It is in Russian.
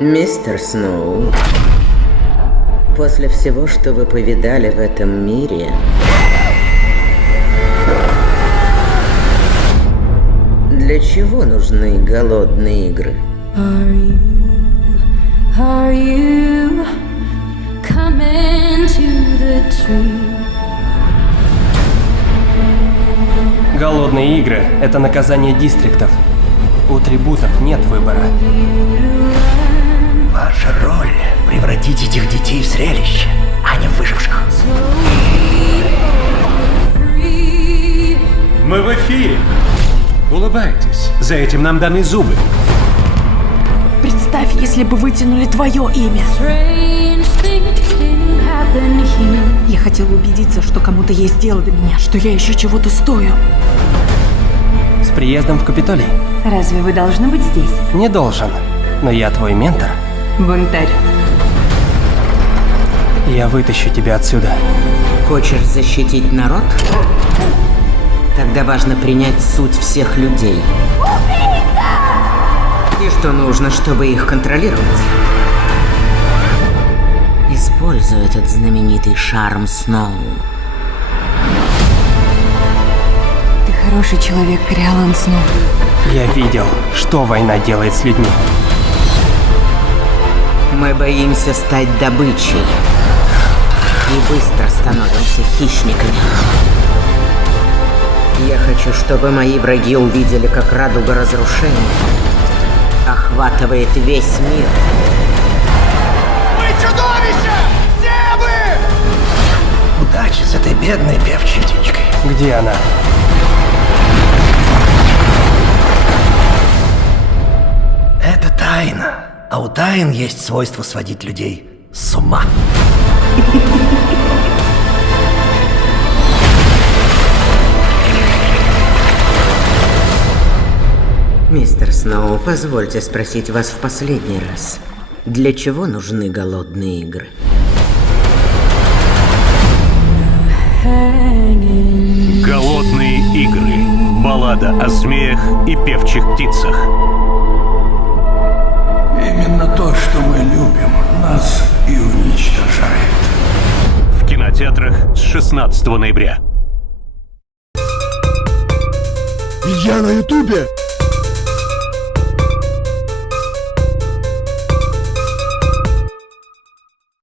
Мистер Сноу, после всего, что вы повидали в этом мире, для чего нужны голодные игры? Are you coming to the tree? Голодные игры – это наказание дистриктов. У трибутов нет выбора. Ваша роль — превратить этих детей в зрелище, а не в выживших. Мы в эфире. Улыбайтесь. За этим нам даны зубы. Представь, если бы вытянули твое имя. Strange things do happen here. Я хотела убедиться, что кому-то есть дело до меня, что я еще чего-то стою. С приездом в Капитолий. Разве вы должны быть здесь? Не должен. Но я твой ментор. Бунтарь. Я вытащу тебя отсюда. Хочешь защитить народ? Тогда важно принять суть всех людей. И что нужно, чтобы их контролировать? Используй этот знаменитый шарм Сноу. Ты хороший человек, Кориолан Сноу. Я видел, что война делает с людьми. Мы боимся стать добычей. И быстро становимся хищниками. Я хочу, чтобы мои враги увидели, как радуга разрушения охватывает весь мир. Вы чудовища! Все вы! Удачи с этой бедной певчей птичкой. Где она? Это тайна. А у тайн есть свойство сводить людей с ума. Мистер Сноу, позвольте спросить вас в последний раз. Для чего нужны голодные игры? Голодные игры. Баллада о змеях и певчих птицах. Именно то, что мы любим, нас и уничтожает. В кинотеатрах с 16 ноября. Я на Ютубе